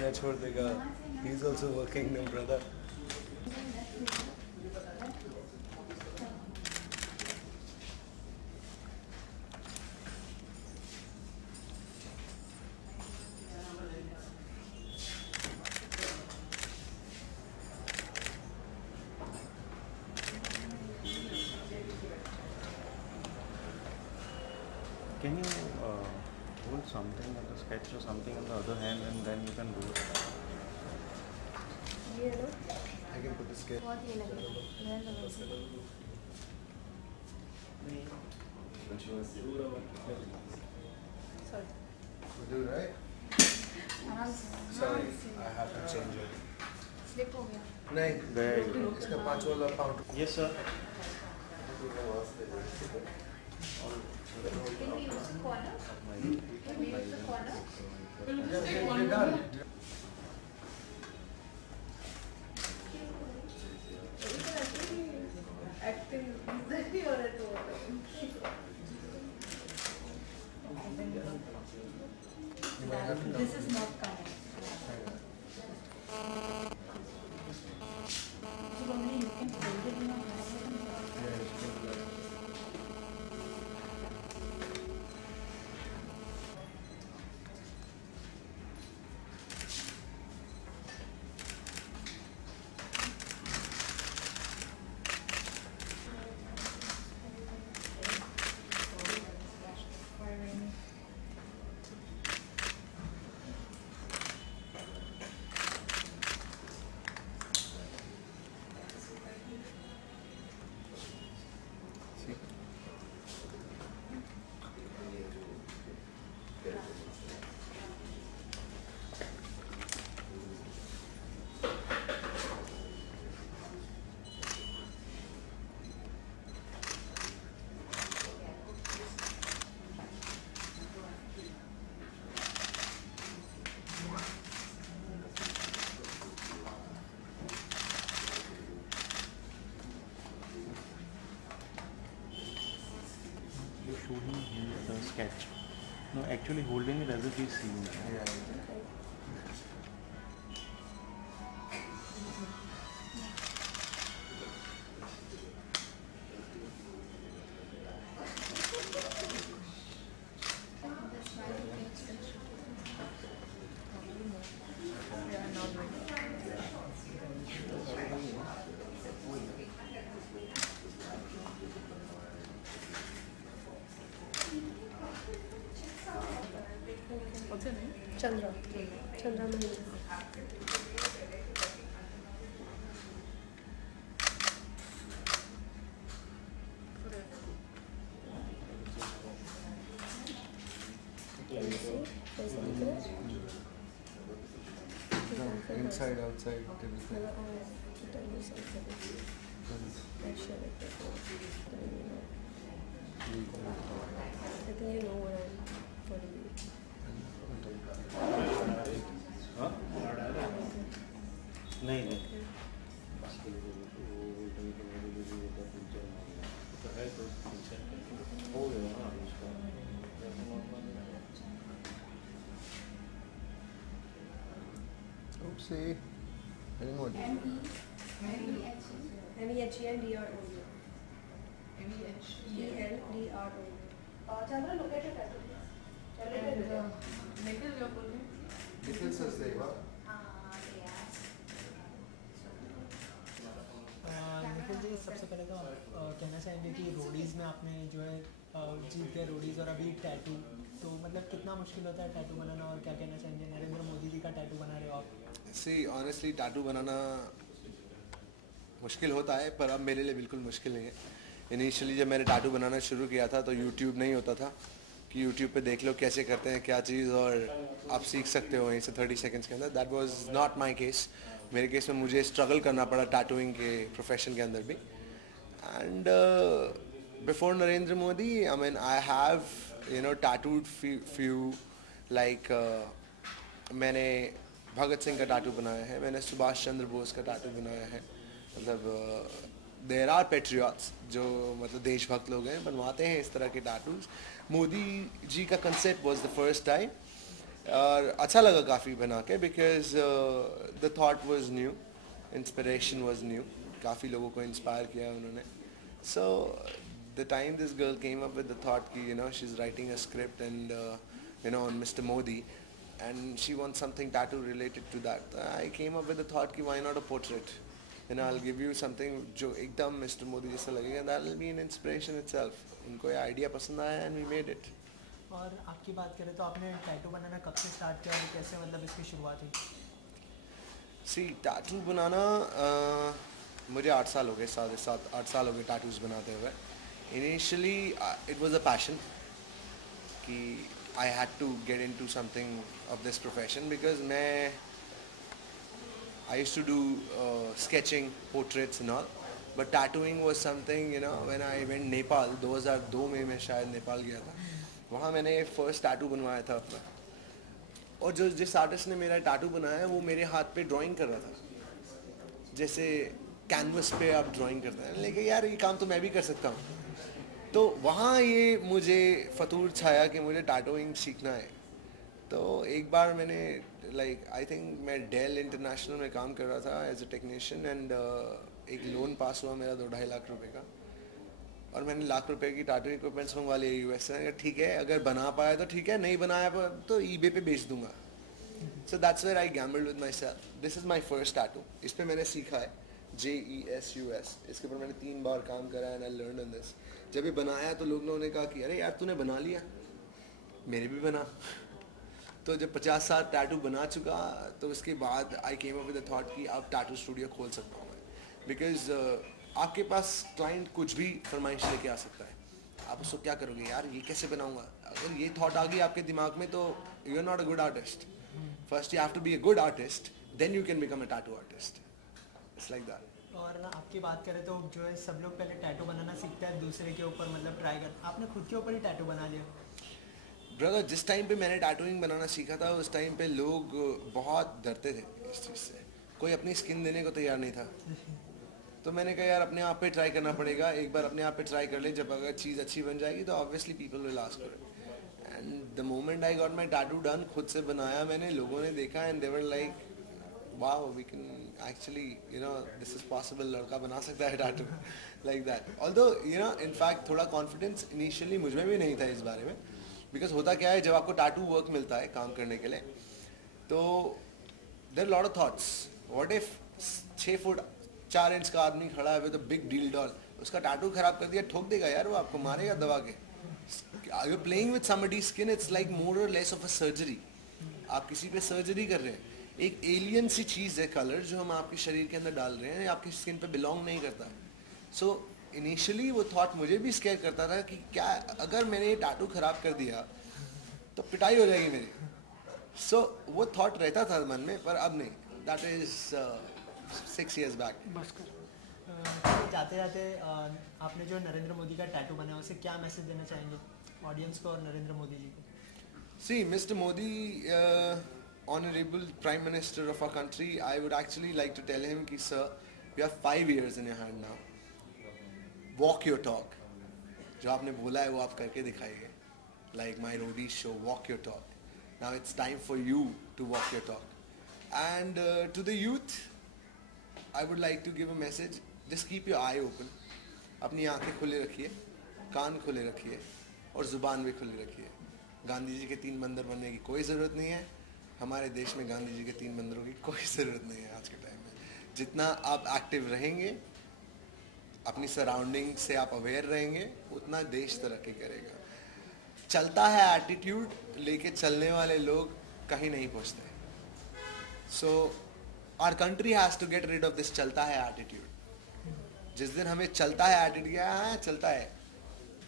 या छोड़ देगा. He is also working, no brother. Can you hold something like a sketch or something in the other hand and then you can do it? I can put the sketch. बहुत ये लगे Sorry. We do right? आराम से Sorry, I have to change it. Slip हो गया नहीं, There you go. इसका 5 वाला pound. Yes, sir. Can we use the corner? Can we use the corner? We're done. Acting easily or at all? You might have to. This is not correct. So only you can hold it in your hand. Showing him the sketch. No, actually holding it as if he's seeing it. Yeah. What's your name? Chandra Mahindra. Inside, outside, everything. I think you know what I'm going to do. हाँ? नहीं नहीं. हो गया ना उसका. Oopsie. I didn't want to. MEHENDRO. Chandra, look at your tattoo. Nikhil, your full name? Nikhil Sachdeva. Nikhil ji सबसे पहले तो कहना चाहेंगे कि रोडीज़ में आपने जो है जीत गए रोडीज़ और अभी टैटू तो मतलब कितना मुश्किल होता है टैटू बनाना और क्या कहना चाहेंगे नरेंद्र मोदी जी का टैटू बना रहे हो आप See, honestly, टैटू बनाना मुश्किल होता है पर अब मेरे लिए बिल्कुल मुश्किल नहीं है. इनिशियली जब मैंने टैटू बनाना शुरू किया था तो यूट्यूब नहीं होता था कि यूट्यूब पे देख लो कैसे करते हैं क्या चीज़ और आप सीख सकते हो वहीं से 30 सेकंड्स के अंदर. That was not my case. मेरे केस में मुझे स्ट्रगल करना पड़ा टैटूइंग के प्रोफेशन के अंदर भी. And before Narendra Modi I mean I have tattooed few like मैंने भगत सिंह का टैटू बनाया है, मैंने सुभाष चंद्र बोस का टैटू बनाया है. मतलब देर आर पेट्रियट्स जो मतलब देशभक्त लोग हैं बनवाते हैं इस तरह के टैटूज. मोदी जी का concept was the first time और अच्छा लगा काफ़ी बना के, because the thought was new, inspiration was new, काफ़ी लोगों को इंस्पायर किया उन्होंने. So the time this girl came up with the thought कि she is writing a script and on mister Modi and she wants something tattoo related to that. I came up with the thought कि why not a portrait? I'll give you something जो एकदम Mr. Modi जैसा लगेगा. That will be an inspiration itself. उनको ये idea पसंद आया and we made it. और आपकी बात करें तो आपने टैटू बनाना कब से स्टार्ट किया और कैसे मतलब इसकी शुरुआत हुई? See, tattoo बनाना मुझे 8 साल हो गए, 7-8 साल हो गए tattoos बनाते हुए. Initially it was a passion कि I had to get into something of this profession because I used to do sketching, portraits and all, but tattooing was something, when I went Nepal, 2002 में मैं शायद नेपाल गया था, वहाँ मैंने first tattoo बनवाया था अपना. और जिस आर्टिस्ट ने मेरा टैटू बनाया वो मेरे हाथ पे ड्राइंग कर रहा था, जैसे कैनवस पे आप ड्राइंग करते हैं, लेकिन यार ये काम तो मैं भी कर सकता हूँ. तो वहाँ ये मुझे फतूर छाया कि मुझे टैटूइंग सीखना है. तो एक बार मैंने आई थिंक मैं डेल इंटरनेशनल में काम कर रहा था एज अ टेक्नीशियन एंड एक लोन पास हुआ मेरा 2-2.5 लाख रुपए का, और मैंने लाख रुपए की टैटू इक्विपमेंट्स मंगवा लिए यूएस से. ठीक है, अगर बना पाया तो ठीक है, नहीं बनाया तो ईबे पे बेच दूंगा. So that's where I gambled with myself. This is my first tattoo. इस पर मैंने सीखा है JESUS. इसके ऊपर मैंने 3 बार काम करा and I learn on this. जब ये बनाया तो लोगों ने कहा कि अरे यार तूने बना लिया, मेरे भी बना. तो जब 50 साल टैटू बना चुका तो उसके बाद I came up with the thought कि अब टैटू स्टूडियो खोल सकता हूँ मैं, बिकॉज आपके पास क्लाइंट कुछ भी फरमाइश लेके आ सकता है. आप उसको क्या करोगे, यार ये कैसे बनाऊंगा? अगर ये थॉट आ गई आपके दिमाग में तो you are not a good artist. First you have to be a good artist, then you can become a tattoo artist. It's like that. और आपकी बात करें तो जो है सब लोग पहले टैटू बनाना सीखते हैं दूसरे के ऊपर, मतलब ट्राई कर. आपने खुद के ऊपर ही टैटू बना लिया? ब्रदर, जिस टाइम पे मैंने टैटूइंग बनाना सीखा था उस टाइम पे लोग बहुत डरते थे इस चीज़ से. कोई अपनी स्किन देने को तैयार नहीं था. तो मैंने कहा यार अपने आप पे ट्राई करना पड़ेगा. एक बार अपने आप पे ट्राई कर ले, जब अगर चीज़ अच्छी बन जाएगी तो obviously people will ask for it. And the moment I got my tattoo done, खुद से बनाया मैंने, लोगों ने देखा and they were like wow we can actually this is possible, लड़का बना सकता है tattoo like that. Although in fact थोड़ा कॉन्फिडेंस इनिशियली मुझ में भी नहीं था इस बारे में, बिकॉज होता क्या है जब आपको टैटू वर्क मिलता है काम करने के लिए तो there lot of thoughts. What if 6 foot 4 inch का आदमी खड़ा है with a big deal doll, उसका टैटू खराब कर दिया, ठोक देगा यार, वो आपको मारेगा दबा के. You are playing with somebody's skin, it's like more or less of a surgery. आप किसी पे सर्जरी कर रहे हैं. एक एलियन सी चीज़ है कलर जो हम आपके शरीर के अंदर डाल रहे हैं, आपकी स्किन पे बिलोंग नहीं करता. सो इनिशियली वो थॉट मुझे भी स्केयर करता था कि क्या अगर मैंने ये टैटू खराब कर दिया तो पिटाई हो जाएगी मेरी. सो वो थॉट रहता था मन में, पर अब नहीं. That is 6 years back. बस कर. जाते जाते आपने जो नरेंद्र मोदी का टैटू बनाया उसे क्या मैसेज देना चाहेंगे ऑडियंस को और नरेंद्र मोदी जी को? See, Mr. Modi, honorable Prime Minister of our country, I would actually like to tell him कि sir, you have 5 years in your hand now. Walk your talk. जो आपने बोला है वो आप करके दिखाइए. Like my roadies show, walk your talk. Now it's time for you to walk your talk. And to the youth, I would like to give a message. Just keep your eye open. अपनी आंखें खुले रखिए, कान खुले रखिए और ज़ुबान भी खुली रखिए. गांधी जी के 3 मंदिर बनने की कोई ज़रूरत नहीं है. हमारे देश में गांधी जी के 3 मंदिरों की कोई ज़रूरत नहीं है आज के टाइम में. जितना आप एक्टिव रहेंगे, अपनी सराउंडिंग से आप अवेयर रहेंगे, उतना देश तरक्की करेगा. चलता है एटीट्यूड, लेके चलने वाले लोग कहीं नहीं पहुंचते. So our country has to get rid of this चलता है एटीट्यूड. जिस दिन हमें चलता है एटीट्यूड, हाँ चलता है,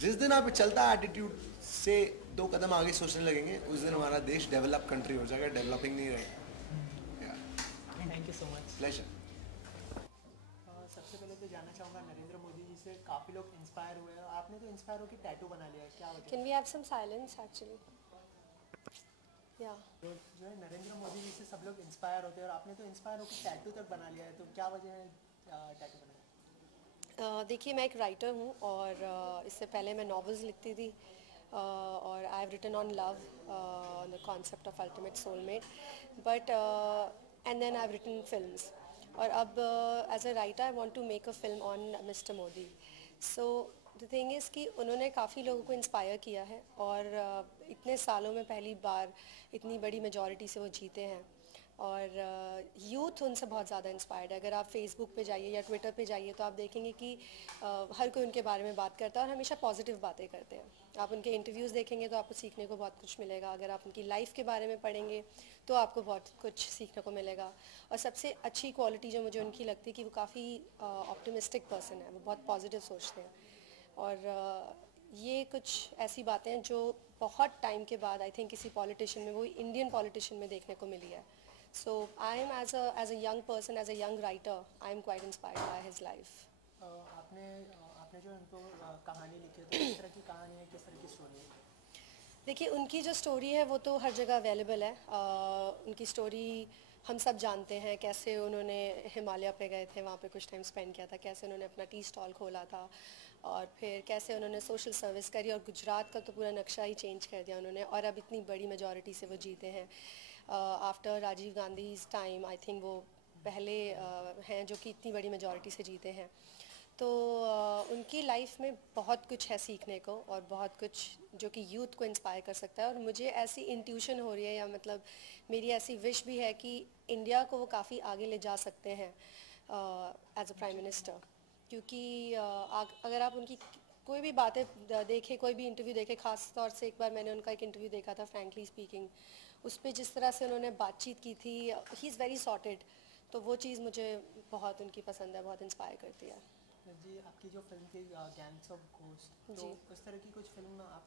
जिस दिन आप चलता है एटीट्यूड से 2 कदम आगे सोचने लगेंगे, उस दिन हमारा देश डेवलप कंट्री हो जाएगा, डेवलपिंग नहीं रहेगा. Thank you so much. Pleasure. सबसे पहले तो जानना चाहूँगा नरेंद्र मोदी जी से काफ़ी लोग इंस्पायर हुए हैं. आपने तो इंस्पायर होकर टैटू बना लिया है, क्या वजह? Can we have some silence actually? Yeah. जो है नरेंद्र मोदी जी से सब लोग इंस्पायर होते हैं और आपने तो इंस्पायर होकर टैटू तक बना लिया है, तो क्या वजह है टैटू बनाने? देखिए मैं एक राइटर हूँ और इससे पहले मैं नॉवेल्स लिखती थी और I have written on love, on the concept of ultimate soulmate, but and then I have written films. और अब as a writer I want to make a film on mister Modi. So the thing is कि उन्होंने काफ़ी लोगों को inspire किया है, और इतने सालों में पहली बार इतनी बड़ी मेजॉरिटी से वो जीते हैं, और यूथ उनसे बहुत ज़्यादा इंस्पायर्ड है. अगर आप फेसबुक पे जाइए या ट्विटर पे जाइए तो आप देखेंगे कि हर कोई उनके बारे में बात करता है और हमेशा पॉजिटिव बातें करते हैं. आप उनके इंटरव्यूज़ देखेंगे तो आपको सीखने को बहुत कुछ मिलेगा. अगर आप उनकी लाइफ के बारे में पढ़ेंगे तो आपको बहुत कुछ सीखने को मिलेगा. और सबसे अच्छी क्वालिटी जो मुझे उनकी लगती है कि वो काफ़ी ऑप्टिमिस्टिक पर्सन है, वो बहुत पॉजिटिव सोचते हैं. और ये कुछ ऐसी बातें हैं जो बहुत टाइम के बाद आई थिंक किसी पॉलिटिशियन में, वो इंडियन पॉलिटिशियन में देखने को मिली है. So I am as a young person, as a young writer, I am quite inspired by his life. आपने जो उनको कहानी लिखी है, तो किस तरह की कहानी है, किस तरह की स्टोरी है? देखिए, उनकी जो स्टोरी है वो तो हर जगह अवेलेबल है. उनकी स्टोरी हम सब जानते हैं, कैसे उन्होंने हिमालय पे गए थे, वहाँ पे कुछ टाइम स्पेंड किया था, कैसे उन्होंने अपना टी स्टॉल खोला था, और फिर कैसे उन्होंने सोशल सर्विस करी और गुजरात का तो पूरा नक्शा ही चेंज कर दिया उन्होंने, और अब इतनी बड़ी मेजॉरिटी से वो जीते हैं. After Rajiv Gandhi time I think वो पहले हैं जो कि इतनी बड़ी मेजॉरिटी से जीते हैं. तो उनकी लाइफ में बहुत कुछ है सीखने को, और बहुत कुछ जो कि यूथ को इंस्पायर कर सकता है. और मुझे ऐसी इंट्यूशन हो रही है, या मतलब मेरी ऐसी विश भी है कि इंडिया को वो काफ़ी आगे ले जा सकते हैं एज अ प्राइम मिनिस्टर. क्योंकि अगर आप उनकी कोई भी बातें देखें, कोई भी इंटरव्यू देखें, ख़ास तौर से एक बार मैंने उनका एक इंटरव्यू देखा था, फ्रैंकली स्पीकिंग, उस पर जिस तरह से उन्होंने बातचीत की थी, ही इज़ वेरी सॉर्टेड. तो वो चीज़ मुझे बहुत उनकी पसंद है, बहुत इंस्पायर करती है. जी, आपकी जो फिल्म थी गैंग्स ऑफ घोस्ट, तो उस तरह की कुछ फिल्म आप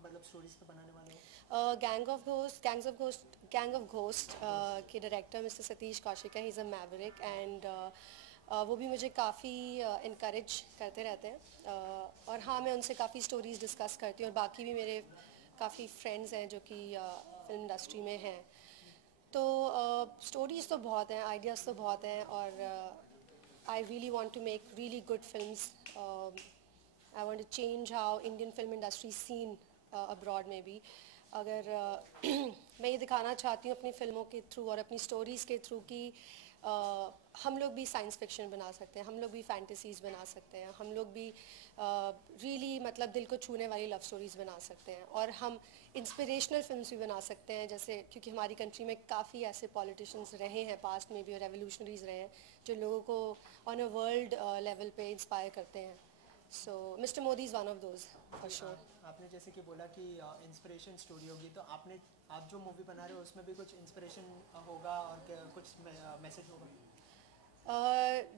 मतलब स्टोरीज पे बनाने वाले हो? गैंग ऑफ घोस्ट के डायरेक्टर मिस्टर सतीश कौशिक है. He is a Maverick, and वो भी मुझे काफ़ी इनकरेज करते रहते हैं. और हाँ, मैं उनसे काफ़ी स्टोरीज़ डिस्कस करती हूँ, और बाकी भी मेरे काफ़ी फ्रेंड्स हैं जो कि फिल्म इंडस्ट्री में हैं. तो स्टोरीज़ तो बहुत हैं, आइडियाज़ तो बहुत हैं, और I really want to make really good films. I want to change how Indian film industry is seen abroad maybe. अगर मैं ये दिखाना चाहती हूँ अपनी फिल्मों के थ्रू और अपनी स्टोरीज़ के थ्रू कि हम लोग भी साइंस फिक्शन बना सकते हैं, हम लोग भी फैंटेसीज़ बना सकते हैं, हम लोग भी रियली मतलब दिल को छूने वाली लव स्टोरीज़ बना सकते हैं, और हम इंस्पिरेशनल फिल्म्स भी बना सकते हैं. जैसे क्योंकि हमारी कंट्री में काफ़ी ऐसे पॉलिटिशियंस रहे हैं पास्ट में भी, और रेवोल्यूशनरीज रहे हैं जो लोगों को ऑन अ वर्ल्ड लेवल पे इंस्पायर करते हैं. So mister Modi is one of those for sure. आपने जैसे कि बोला कि इंस्पिरेशन स्टोरी होगी, तो आप जो मूवी बना रहे हो उसमें भी कुछ इंस्पिरेशन होगा और कुछ मैसेज होगा?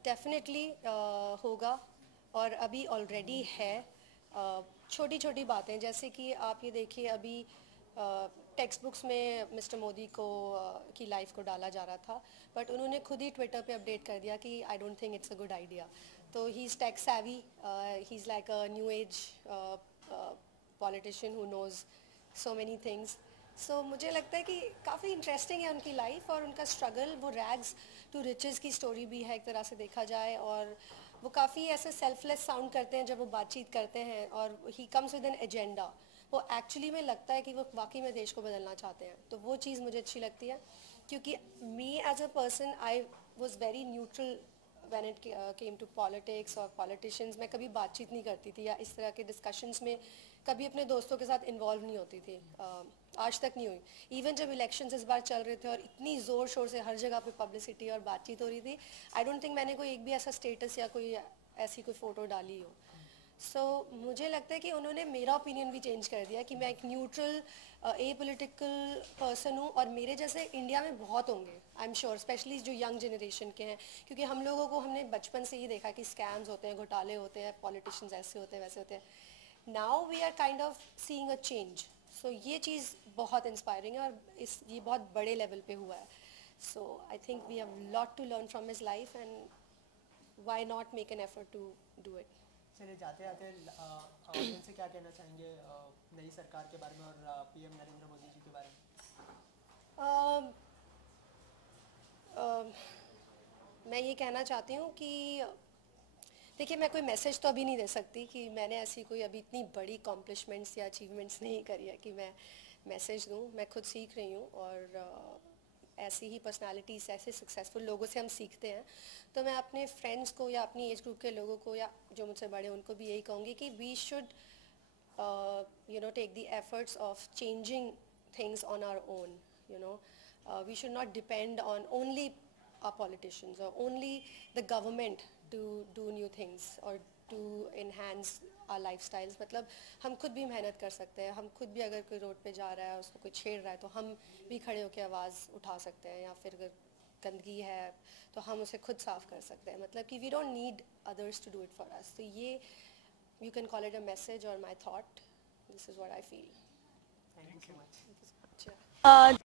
डेफिनेटली होगा, और अभी ऑलरेडी है. छोटी छोटी बातें, जैसे कि आप ये देखिए, अभी टेक्स्ट बुक्स में मिस्टर मोदी को की लाइफ को डाला जा रहा था, बट उन्होंने खुद ही ट्विटर पे अपडेट कर दिया कि I don't think it's a good idea. तो he is tech savvy, he is like a new age politician who knows so many things. सो मुझे लगता है कि काफ़ी इंटरेस्टिंग है उनकी लाइफ और उनका स्ट्रगल. वो रैग्स टू रिचेस की स्टोरी भी है एक तरह से देखा जाए, और वो काफ़ी ऐसे सेल्फलेस साउंड करते हैं जब वो बातचीत करते हैं, और he comes with an agenda. वो एक्चुअली में लगता है कि वो वाकई में देश को बदलना चाहते हैं. तो वो चीज़ मुझे अच्छी लगती है, क्योंकि me as a person I was very neutral when it came to politics और पॉलिटिशियंस. मैं कभी बातचीत नहीं करती थी, या इस तरह के डिस्कशंस में कभी अपने दोस्तों के साथ इन्वॉल्व नहीं होती थी. आज तक नहीं हुई. इवन जब इलेक्शंस इस बार चल रहे थे और इतनी ज़ोर शोर से हर जगह पे पब्लिसिटी और बातचीत हो रही थी, आई डोंट थिंक मैंने कोई एक भी ऐसा स्टेटस या कोई ऐसी कोई फ़ोटो डाली हो. सो मुझे लगता है कि उन्होंने मेरा ओपिनियन भी चेंज कर दिया कि मैं एक न्यूट्रल ए पोलिटिकल पर्सन हूँ, और मेरे जैसे इंडिया में बहुत होंगे, आई एम श्योर, स्पेशली जो यंग जनरेशन के हैं. क्योंकि हम लोगों को हमने बचपन से ही देखा कि स्कैम्स होते हैं, घोटाले होते हैं, पॉलिटिशियंस ऐसे होते हैं, वैसे होते हैं. Now we are kind of seeing a change. So ये चीज़ बहुत इंस्पायरिंग है, और ये बहुत बड़े लेवल पे हुआ है. So I think we have lot to learn from his life, and why not make an effort to do it. चलिए, जाते जाते ऑडियंस से क्या कहना चाहेंगे नई सरकार के बारे में और पीएम नरेंद्र मोदी जी के बारे में? मैं ये कहना चाहती हूँ कि देखिए, मैं कोई मैसेज तो अभी नहीं दे सकती कि मैंने ऐसी कोई अभी इतनी बड़ी अकॉम्प्लिशमेंट्स या अचीवमेंट्स नहीं करी है कि मैं मैसेज दूँ। मैं खुद सीख रही हूँ और ऐसी ही पर्सनालिटीज़, ऐसे सक्सेसफुल लोगों से हम सीखते हैं। तो मैं अपने फ्रेंड्स को या अपनी एज ग्रुप के लोगों को या जो मुझसे बड़े उनको भी यही कहूँगी कि we should take the efforts of changing things on our own. We should not depend on only our politicians or only the government to do new things or to enhance our lifestyles. मतलब हम खुद भी मेहनत कर सकते हैं, हम खुद भी अगर कोई रोड पे जा रहा है, उसको कोई छेड़ रहा है, तो हम भी खड़े होकर आवाज़ उठा सकते हैं, या फिर अगर गंदगी है तो हम उसे खुद साफ़ कर सकते हैं। मतलब कि we don't need others to do it for us. तो ये you can call it a message or my thought. This is what I feel. Thank you so much. Thank you so much. Yeah.